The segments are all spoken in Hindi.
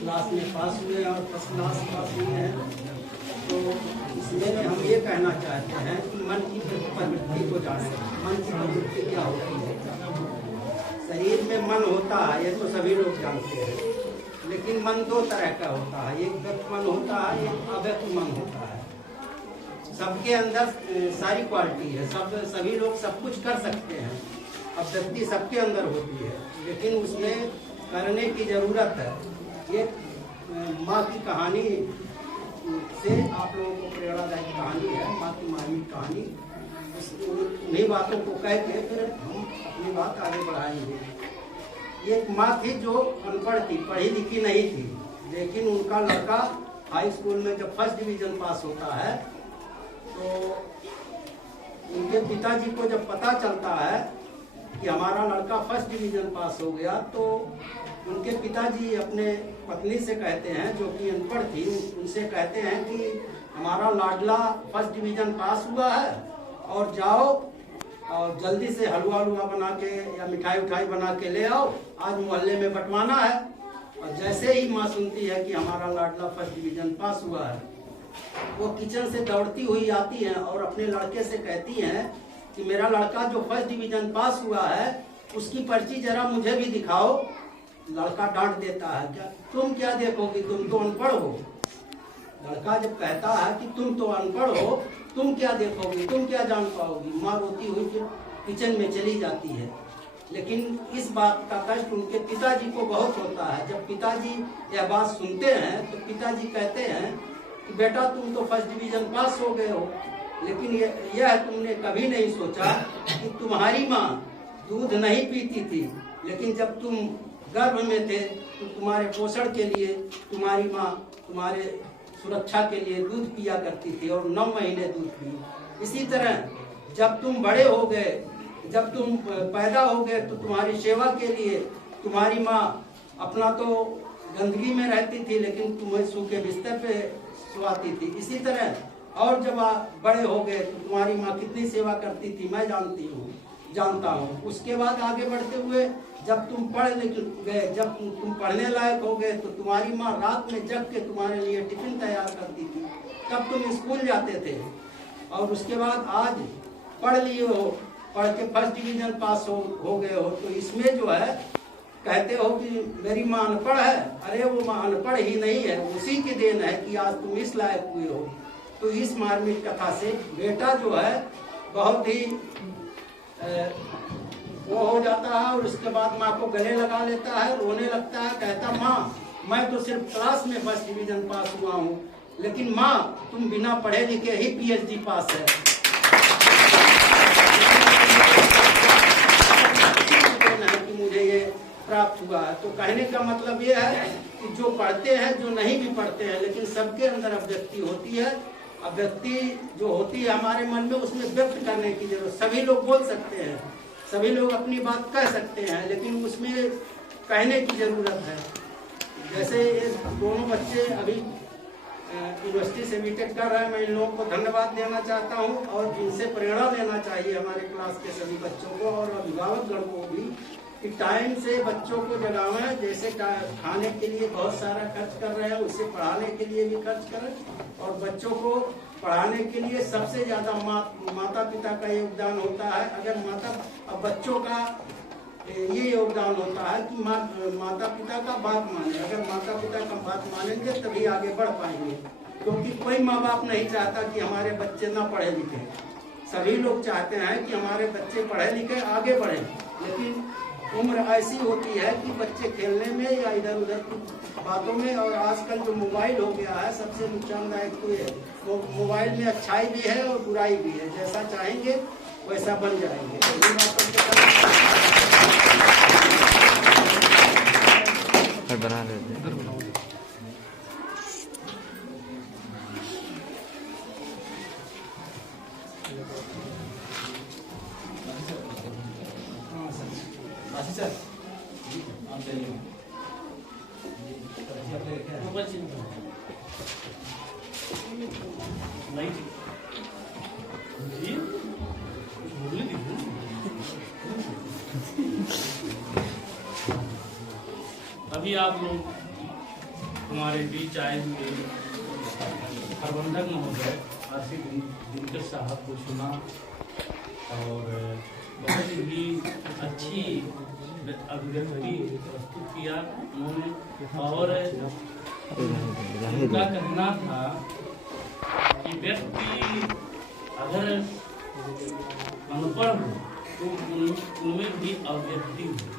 क्लास में पास हुए और फर्स्ट क्लास पास हुए हैं। तो इसमें हम ये कहना चाहते हैं कि मन की प्रवृत्ति को जाने। मन की प्रवृत्ति क्या होती है? शरीर में मन होता है, ये तो सभी लोग जानते हैं, लेकिन मन दो तरह का होता है। एक व्यक्त मन होता है, एक अव्यक्त मन होता है। सबके अंदर सारी क्वालिटी है, सभी लोग सब कुछ कर सकते हैं। अव्यक्ति सबके अंदर होती है, लेकिन उसमें करने की जरूरत है। ये माँ की कहानी से आप लोगों को प्रेरणादायक कहानी है, माँ की मार्मिक कहानी। उन्हीं बातों को कह के फिर हम अपनी बात आगे बढ़ाएंगे। ये एक माँ थी जो अनपढ़ थी, पढ़ी लिखी नहीं थी, लेकिन उनका लड़का हाई स्कूल में जब फर्स्ट डिवीजन पास होता है तो उनके पिताजी को जब पता चलता है कि हमारा लड़का फर्स्ट डिवीजन पास हो गया, तो उनके पिताजी अपने पत्नी से कहते हैं, जो कि अनपढ़ थी, उनसे कहते हैं कि हमारा लाडला फर्स्ट डिवीजन पास हुआ है और जाओ और जल्दी से हलवा हलवा बना के या मिठाई उठाई बना के ले आओ, आज मोहल्ले में बंटवाना है। और जैसे ही माँ सुनती है कि हमारा लाडला फर्स्ट डिवीजन पास हुआ है, वो किचन से दौड़ती हुई आती हैं और अपने लड़के से कहती हैं कि मेरा लड़का जो फर्स्ट डिवीजन पास हुआ है उसकी पर्ची जरा मुझे भी दिखाओ। लड़का डांट देता है, क्या तुम क्या देखोगी, तुम तो अनपढ़ हो। लड़का जब कहता है कि तुम तो अनपढ़ हो, तुम क्या देखोगी, तुम क्या जान पाओगी, माँ रोती हुई फिर किचन में चली जाती है। लेकिन इस बात का कष्ट उनके पिताजी को बहुत होता है। जब पिताजी यह बात सुनते हैं तो पिताजी कहते हैं कि बेटा तुम तो फर्स्ट डिवीजन पास हो गए हो, लेकिन यह तुमने कभी नहीं सोचा कि तुम्हारी माँ दूध नहीं पीती थी, लेकिन जब तुम गर्भ में थे तो तुम्हारे पोषण के लिए तुम्हारी माँ तुम्हारे सुरक्षा के लिए दूध पिया करती थी और 9 महीने दूध पी। इसी तरह जब तुम बड़े हो गए, जब तुम पैदा हो गए, तो तुम्हारी सेवा के लिए तुम्हारी माँ अपना तो गंदगी में रहती थी, लेकिन तुम्हें सूखे बिस्तर पे सुलाती थी। इसी तरह और जब आप बड़े हो गए तो तुम्हारी माँ कितनी सेवा करती थी मैं जानता हूँ। उसके बाद आगे बढ़ते हुए जब तुम पढ़ लिख गए, जब तुम पढ़ने लायक हो गए, तो तुम्हारी माँ रात में जग के तुम्हारे लिए टिफिन तैयार करती थी, तब तुम स्कूल जाते थे। और उसके बाद आज पढ़ लिए हो, पढ़ के फर्स्ट डिवीजन पास हो गए हो, तो इसमें जो है कहते हो कि मेरी माँ अनपढ़ है। अरे वो माँ अनपढ़ ही नहीं है, उसी की देन है कि आज तुम इस लायक हुए हो। तो इस मार्मिक कथा से बेटा जो है बहुत ही वो हो जाता है और उसके बाद माँ को गले लगा लेता है, रोने लगता है, कहता माँ मैं तो सिर्फ क्लास में फर्स्ट डिवीजन पास हुआ हूँ, लेकिन माँ तुम बिना पढ़े लिखे ही PhD पास है। कि मुझे ये प्राप्त हुआ है। तो कहने का मतलब ये है कि जो पढ़ते हैं, जो नहीं भी पढ़ते हैं, लेकिन सबके अंदर अभिव्यक्ति होती है। अभिव्यक्ति जो होती है हमारे मन में, उसमें व्यक्त करने की जरूरत। सभी लोग बोल सकते हैं, सभी लोग अपनी बात कह सकते हैं, लेकिन उसमें कहने की जरूरत है। जैसे ये दोनों बच्चे अभी यूनिवर्सिटी से बीटेक कर रहे हैं, मैं इन लोगों को धन्यवाद देना चाहता हूं और जिनसे प्रेरणा लेना चाहिए हमारे क्लास के सभी बच्चों को और अभिभावकगण को भी, कि टाइम से बच्चों को जगावें। जैसे खाने के लिए बहुत सारा खर्च कर रहे हैं, उससे पढ़ाने के लिए भी खर्च करें। और बच्चों को पढ़ाने के लिए सबसे ज्यादा माता पिता का योगदान होता है। अगर बच्चों का ये योगदान होता है कि माता पिता का बात माने। अगर माता पिता का बात मानेंगे तभी आगे बढ़ पाएंगे, क्योंकि कोई माँ बाप नहीं चाहता कि हमारे बच्चे ना पढ़े लिखे। सभी लोग चाहते हैं कि हमारे बच्चे पढ़े लिखे आगे बढ़े, लेकिन उम्र ऐसी होती है कि बच्चे खेलने में या इधर उधर की बातों में। और आजकल जो मोबाइल हो गया है सबसे नुकसानदायक तो है, वो मोबाइल में अच्छाई भी है और बुराई भी है। जैसा चाहेंगे वैसा बन जाएंगे। बना लेते सर आप चलिए अभी आप लोग हमारे बीच आए हुए प्रबंधक महोदय आरसी दिनकर साहब को सुना और बहुत ही अच्छी अभिव्यक्ति प्रस्तुत किया उन्होंने। और उनका कहना था कि व्यक्ति अगर अनपढ़ हो तो उनमें भी अव्यक्ति होती है।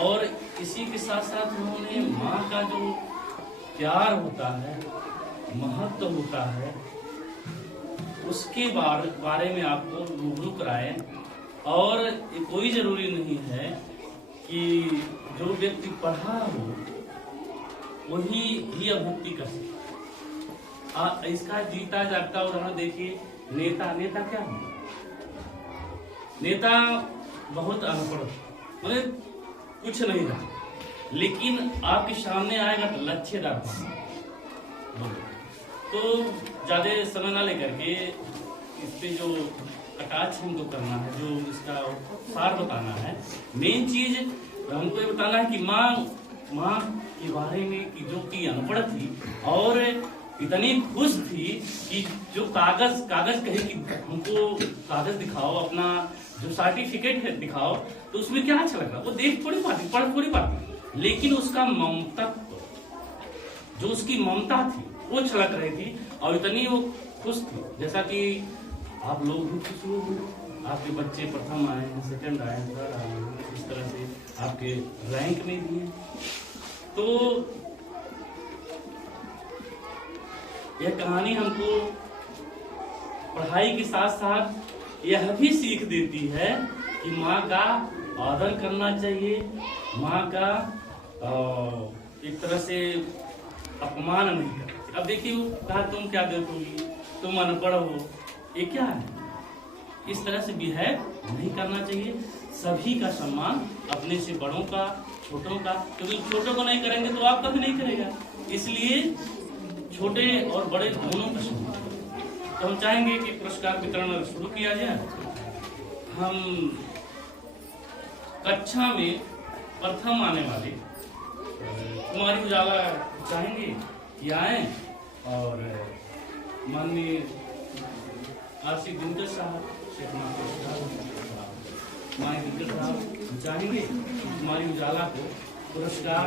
और इसी के साथ साथ उन्होंने माँ का जो प्यार होता है, महत्व होता है, उसके बारे में आपको रूबरू कराए। और कोई जरूरी नहीं है कि जो व्यक्ति पढ़ा हो वही ही अभिव्यक्ति कर सके। इसका जीता जागता उदाहरण देखिए, नेता क्या है? नेता बहुत अनपढ़, मतलब कुछ नहीं था, लेकिन आपके सामने आएगा तो लच्छेदार तो ज्यादा समय ना लेकर के इस पे जो अटैच हमको करना है, जो इसका सार बताना है, मेन चीज हमको ये बताना है कि माँ के बारे में कि जो कि अनपढ़ थी और इतनी खुश थी कि जो कागज कहे कि हमको कागज दिखाओ, अपना जो सर्टिफिकेट है दिखाओ, तो उसमें क्या अच्छा लग रहा, वो देख थोड़ी पाती, पढ़ थोड़ी पाती, लेकिन उसका ममतत्व, जो उसकी ममता थी वो छलक रही थी और इतनी वो खुश थी। जैसा कि आप लोग भी खुश हो, आपके बच्चे प्रथम आए हैं, सेकंड आए हैं, थर्ड आए हैं, इस तरह से आपके रैंक में भी हैं। तो यह कहानी हमको पढ़ाई के साथ साथ यह भी सीख देती है कि माँ का आदर करना चाहिए, माँ का एक तरह से अपमान नहीं करना। अब देखिए वो कहा तुम क्या देखोगी, तुम अनपढ़ हो, ये क्या है? इस तरह से बिहेव नहीं करना चाहिए। सभी का सम्मान, अपने से बड़ों का, छोटों का, क्योंकि छोटों को नहीं करेंगे तो आपका भी नहीं करेगा, इसलिए छोटे और बड़े दोनों का सम्मान। तो हम चाहेंगे कि पुरस्कार वितरण शुरू किया जाए। हम कक्षा में प्रथम आने वाले कुमारी उजाला चाहेंगे कि आए और माननीय आरसी दिनकर साहब, कुमारी दिनकर साहब चाहेंगे कुमारी उजाला को पुरस्कार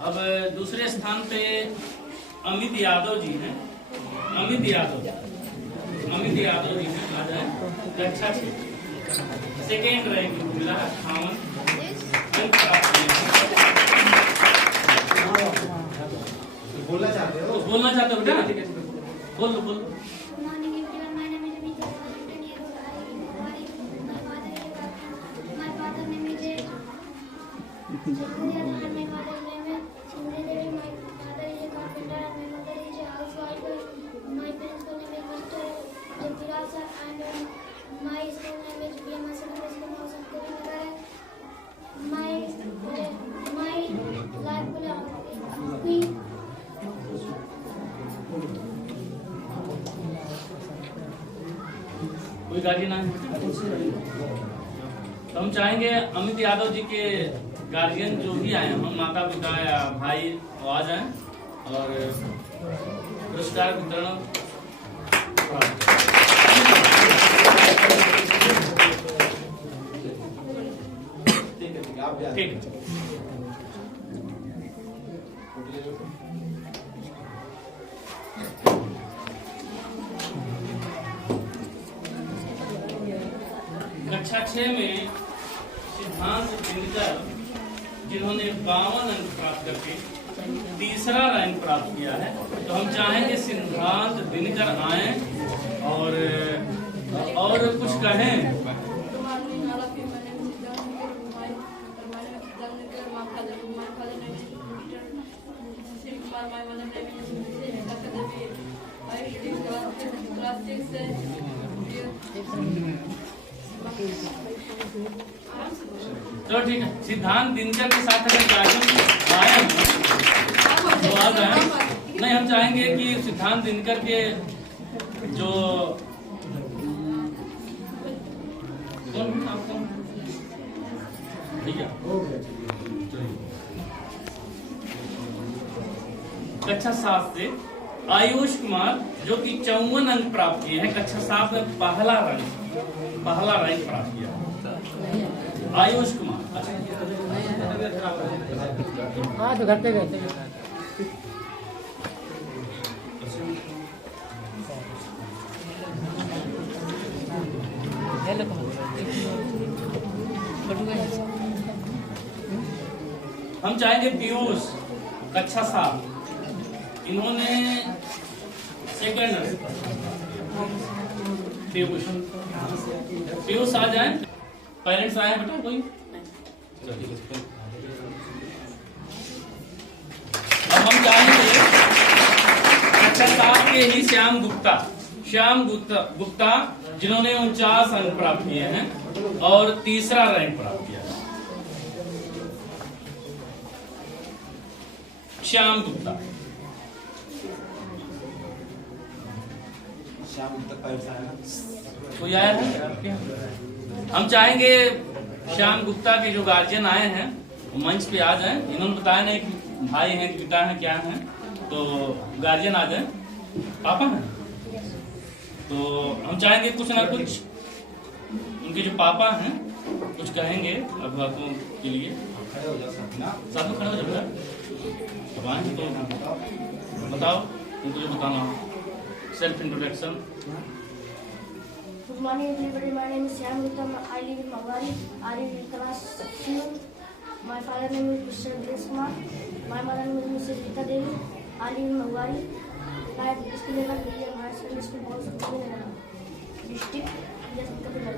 अब दूसरे स्थान पे अमित यादव जी हैं। अमित यादव जी हैं, आ जाए। कक्षा 6 सेकेंड रैंक मिला है, 58 अंक प्राप्त किए। बोलना चाहते हो बेटा? ठीक है, बोल। कोई गार्जियन आए तो हम चाहेंगे अमित यादव जी के गार्जियन जो भी आए हम, माता पिता या भाई, वो आ जाएं और पुरस्कार वितरण। ठीक है। कक्षा 6 में सिद्धांत दिनकर, जिन्होंने 52 अंक प्राप्त करके तीसरा रैंक प्राप्त किया है, तो हम चाहेंगे सिद्धांत दिनकर आए और कुछ कहें। Class 6 चलो ठीक है, सिद्धांत दिनकर के साथ अगर गार्जियन आए हैं तो आ जाए। नहीं, हम चाहेंगे कि सिद्धांत दिनकर के जो भैया कक्षा 7 से आयुष कुमार जो कि 54 अंक प्राप्त किए हैं, कक्षा 7 में पहला रैंक प्राप्त किया आयुष कुमार। हाँ तो घर पे गए थे। हम चाहेंगे पीयूष कक्षा 7, इन्होंने सेकंड पीयूष आ जाए। पेरेंट्स आए हैं बेटा कोई? अब हम चाहेंगे कक्षा 7 के ही श्याम गुप्ता जिन्होंने 49 अंक प्राप्त किए हैं और तीसरा रैंक प्राप्त किया है। श्याम गुप्ता कोई आया है? हम चाहेंगे श्याम गुप्ता के जो गार्जियन आए हैं वो मंच पे आ जाएं। इन्होंने बताया नहीं कि भाई हैं कि पिता हैं क्या हैं, तो गार्जियन आ जाएं। पापा हैं तो हम चाहेंगे कुछ ना कुछ उनके जो पापा हैं कुछ कहेंगे अभिभावकों के लिए। साथ में खड़े हो जाओ, अब आए तो बताओ उनको जो बताना हो। Self introduction. Good morning everybody, my name is Shyam Gupta, I live in Magwari, I live in class 2. My father name is Mr. Grace Kumar, my mother name is Mrs. Rita Devi, I live in Magwari. My school level medium higher secondary school also in district, yes, capital.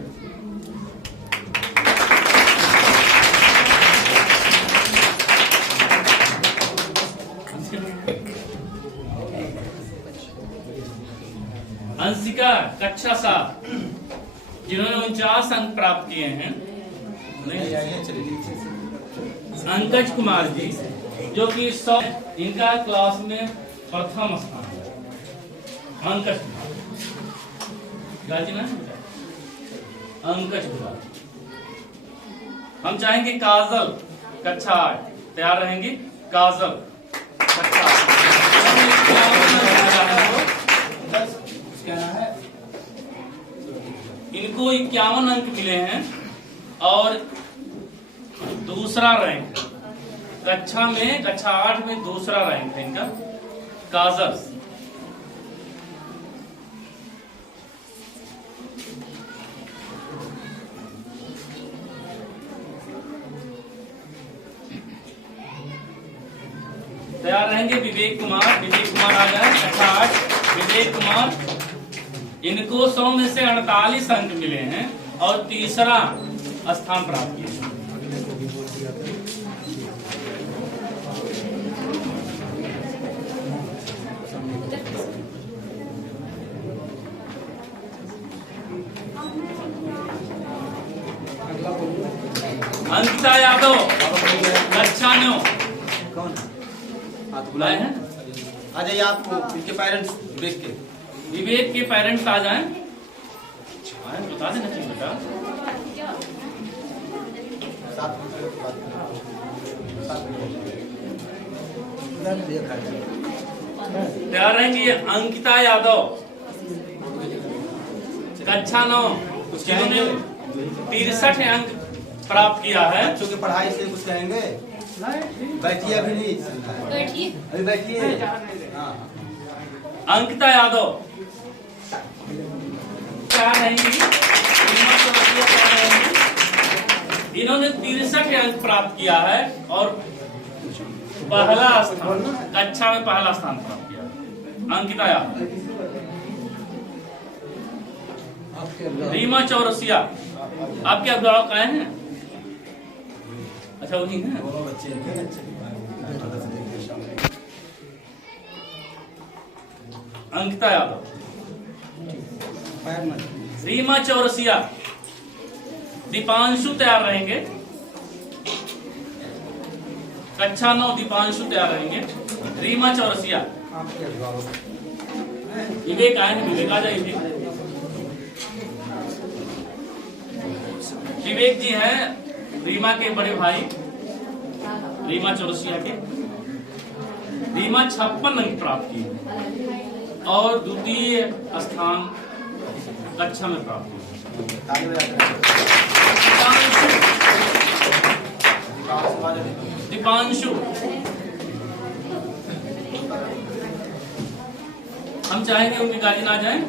Anshika कक्षा 7 जिन्होंने 49 अंक प्राप्त किए हैं। अंकज कुमार जी जो कि 100 इनका क्लास में प्रथम स्थान है। अंकज कुमार गाजी ना अंकज कुमार। हम चाहेंगे काजल कक्षा 8 तैयार रहेंगी। काजल कक्षा 8 इनको 51 अंक मिले हैं और दूसरा रैंक कक्षा 8 में दूसरा रैंक है इनका। काजल तैयार रहेंगे। विवेक कुमार आ जाए कक्षा 8। विवेक कुमार इनको 100 में से 48 अंक मिले हैं और तीसरा स्थान प्राप्त किया। अंकिता यादव कक्षा 9 कौन बुलाए हैं? आ जाइए आप इनके पेरेंट्स विवेक के पेरेंट्स आ जाएं। बता देना चाहिए बेटा। तैयार रहेंगी। अंकिता यादव कक्षा 9 जिन्होंने 63 अंक प्राप्त किया है। बच्चों की पढ़ाई से कुछ कहेंगे? बैठिए, अभी नहीं अभी बैठिए। हाँ अंकिता यादव क्या रहेंगी? इन्होंने 63 अंक प्राप्त किया है और पहला स्थान कक्षा में पहला स्थान प्राप्त किया। अंकिता यादव। रीमा चौरसिया आपके अभिभावक आए हैं? अच्छा वही है। अंकिता यादव। रीमा चौरसिया दीपांशु तैयार रहेंगे। कक्षा 9 दीपांशु तैयार रहेंगे। रीमा चौरसिया, विवेक आए हैं, विवेक आ जाइए। विवेक जी हैं रीमा के बड़े भाई, रीमा चौरसिया के। रीमा 56 अंक प्राप्त किए और द्वितीय स्थान कक्षा में प्राप्त किए। दीपांशु, हम चाहेंगे उनके गार्जियन आ जाएं।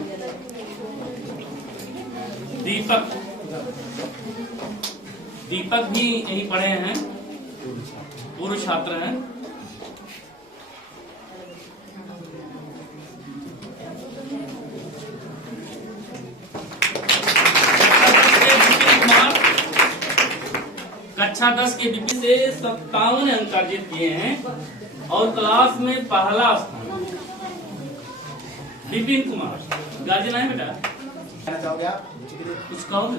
दीपक, दीपक भी यहीं पढ़े हैं, पूर्व छात्र हैं। कक्षा 10 के बीपी से 57 अंक अर्जित किए हैं और क्लास में पहला स्थान। विपिन कुमार, गार्जियन है बेटा, कुछ कहो ना,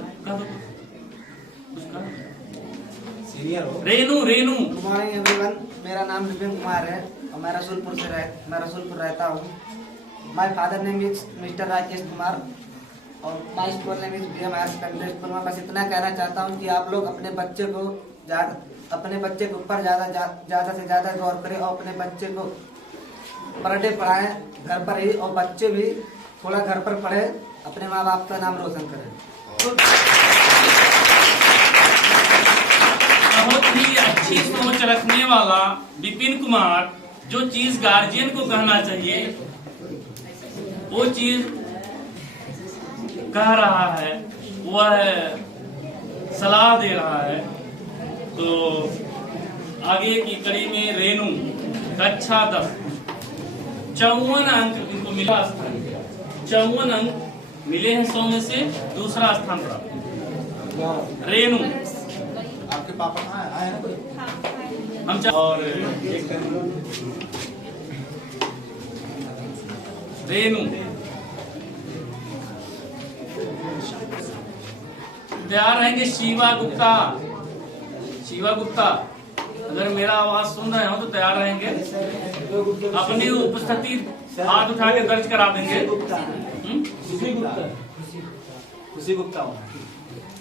कुछ कहो। सीनियर हो। Renu, Renu. Good morning everyone, मेरा नाम विपिन कुमार है और मैं रसूलपुर रहता हूँ। My father name is mister Rakesh Kumar और my school name is BM higher secondary school. मैं बस इतना कहना चाहता हूँ कि आप लोग अपने बच्चे के ऊपर ज़्यादा से ज़्यादा गौर करें और अपने बच्चे को पर डे पढ़ाएं घर पर ही, और बच्चे भी थोड़ा घर पर पढ़े, अपने माँ बाप का नाम रोशन करें। बहुत ही अच्छी सोच रखने वाला विपिन कुमार जो चीज गार्जियन को कहना चाहिए वो चीज कह रहा है, वह सलाह दे रहा है। तो आगे की कड़ी में रेनू, कक्षा 10, 54 अंक इनको मिला, 54 अंक मिले हैं 100 में से, दूसरा स्थान प्राप्त। रेनू, आपके पापा कहाँ आए हैं कोई? हम और रेनू तैयार रहेंगे। शिवा गुप्ता, शिवा गुप्ता अगर मेरा आवाज सुन रहे हो तो तैयार रहेंगे। अपनी उपस्थिति हाथ उठा के दर्ज करा देंगे। खुशी गुप्ता।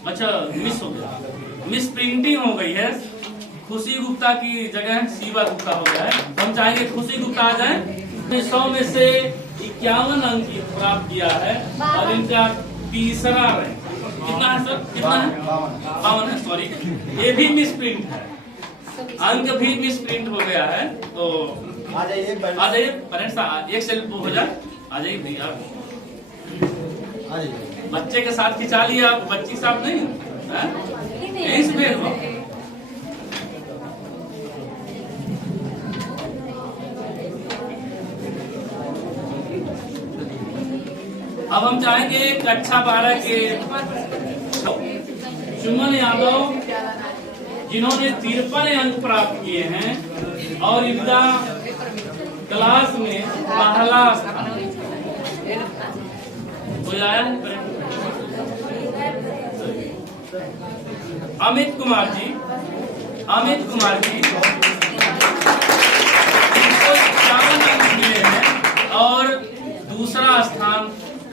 अच्छा, मिस हो गया, मिस प्रिंटिंग हो गई है। खुशी गुप्ता की जगह शिवा गुप्ता हो गया है। हम चाहेंगे खुशी गुप्ता आ जाए। 100 में से 51 अंक प्राप्त किया है और इनका तीसरा रैंक। कितना है सर? कितना है? 52 है। सॉरी, ये भी मिस प्रिंट है, अंक भी मिस प्रिंट हो गया है। तो आ जाइए पेरेंट्स, एक सेल्फ हो जाए, आ जाइए भैया, आ जाइए। बच्चे के साथ खिंचा लिया, आप बच्ची के साथ नहीं है? यहीं से भेज दो। अब हम चाहेंगे कक्षा 12 के सुमन यादव जिन्होंने 53 अंक प्राप्त किए हैं और इनका क्लास में पहला स्थान। कोई आया है? अमित कुमार जी, अमित कुमार जी इनको 51 अंक मिले हैं और दूसरा स्थान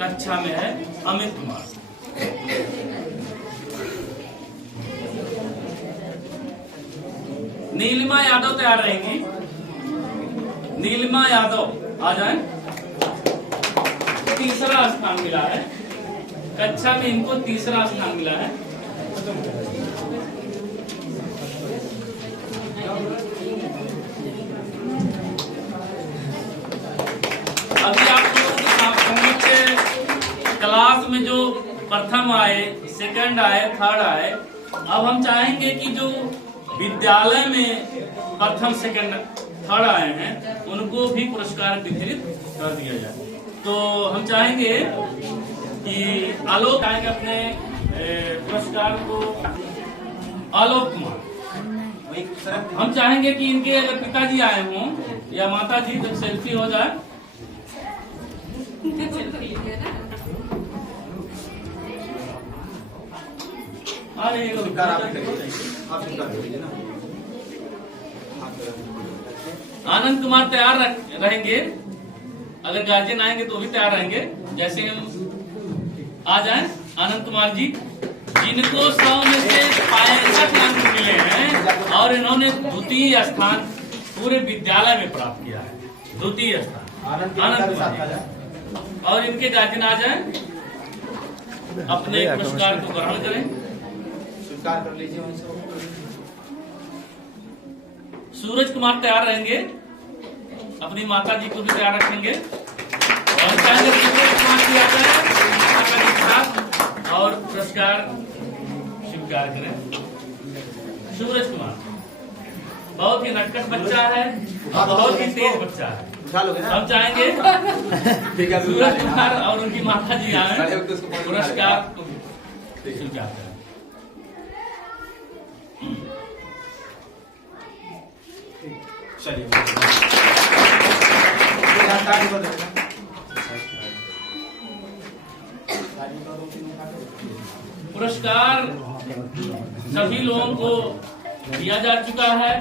कक्षा में है अमित कुमार। नीलिमा यादव तैयार रहेंगी। नीलिमा यादव आ जाएं। तीसरा स्थान मिला है कक्षा में, इनको तीसरा स्थान मिला है। अभी आप लोगों के क्लास में जो प्रथम आए, सेकंड आए, थर्ड आए, अब हम चाहेंगे कि जो विद्यालय में प्रथम, सेकंड, थर्ड आए हैं उनको भी पुरस्कार वितरित कर दिया जाए। तो हम चाहेंगे कि आलोक आएंगे अपने पुरस्कार को। आलोक कुमार, हम चाहेंगे कि इनके अगर पिताजी आए हों या माता जी, जब सेल्फी हो जाए। अरे स्वीकार आप ही करिए, आप स्वीकार कर लीजिए ना। आनंद कुमार तैयार रहेंगे, अगर गार्जियन आएंगे तो भी तैयार रहेंगे। जैसे हम आ जाएं, आनंद कुमार जी जिनको 100 में से 65 अंक मिले हैं और इन्होंने द्वितीय स्थान पूरे विद्यालय में प्राप्त किया है, द्वितीय स्थान। आनंद आनंद के साथ आ कुमार जाए। जी और इनके गार्जियन आ जाएं, अपने पुरस्कार को ग्रहण करें। स्वीकार कर लीजिए उनसे। सूरज कुमार तैयार रहेंगे, अपनी माता जी को भी तैयार रखेंगे और चाहेंगे सूरज कुमार जी आ जाए माता जी के साथ और पुरस्कार स्वीकार करें। सूरज कुमार बहुत ही नटखट बच्चा है और बहुत ही तेज बच्चा है। उठा लोगे ना? हम चाहेंगे ठीक है, सूरज कुमार और उनकी माता जी आए, खड़े होकर उसको बोलो। पुरस्कार को स्वीकार करें। चलिए स्टार्ट कर देना। पुरस्कार सभी लोगों को दिया जा चुका है।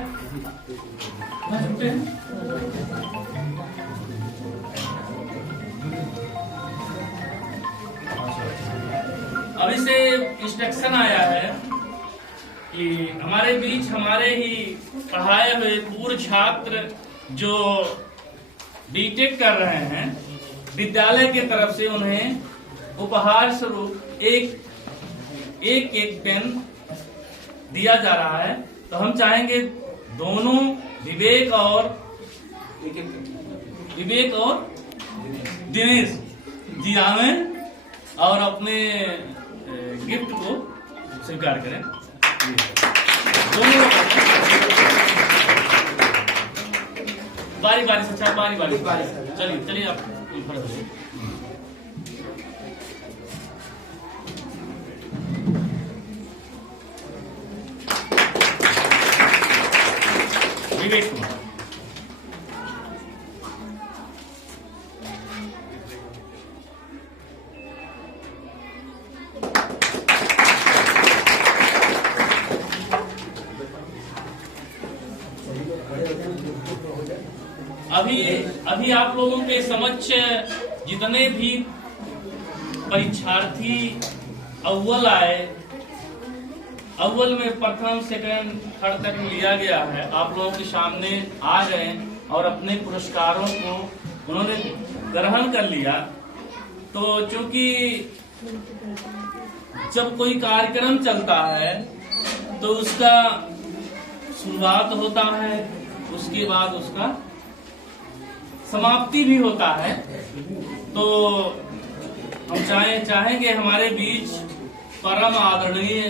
अभी से इंस्ट्रक्शन आया है कि हमारे बीच हमारे ही पढ़ाए हुए पूर्व छात्र जो बीटेक कर रहे हैं, विद्यालय की तरफ से उन्हें उपहार स्वरूप एक पेन दिया जा रहा है। तो हम चाहेंगे दोनों विवेक और दिनेश जी आवे और अपने गिफ्ट को स्वीकार करें। दोनों बारी बारी से, अच्छा बारी बारी से। चलिए चलिए आप खड़े हो जाइए। विवेक कुमार अभी आप लोगों के समक्ष जितने भी परीक्षार्थी अव्वल आए, अव्वल में प्रथम सेकंड थर्ड तक लिया गया है, आप लोगों के सामने आ गए और अपने पुरस्कारों को उन्होंने ग्रहण कर लिया। तो चूंकि जब कोई कार्यक्रम चलता है तो उसका शुरुआत होता है, उसके बाद उसका समाप्ति भी होता है। तो हम चाहेंगे हमारे बीच परम आदरणीय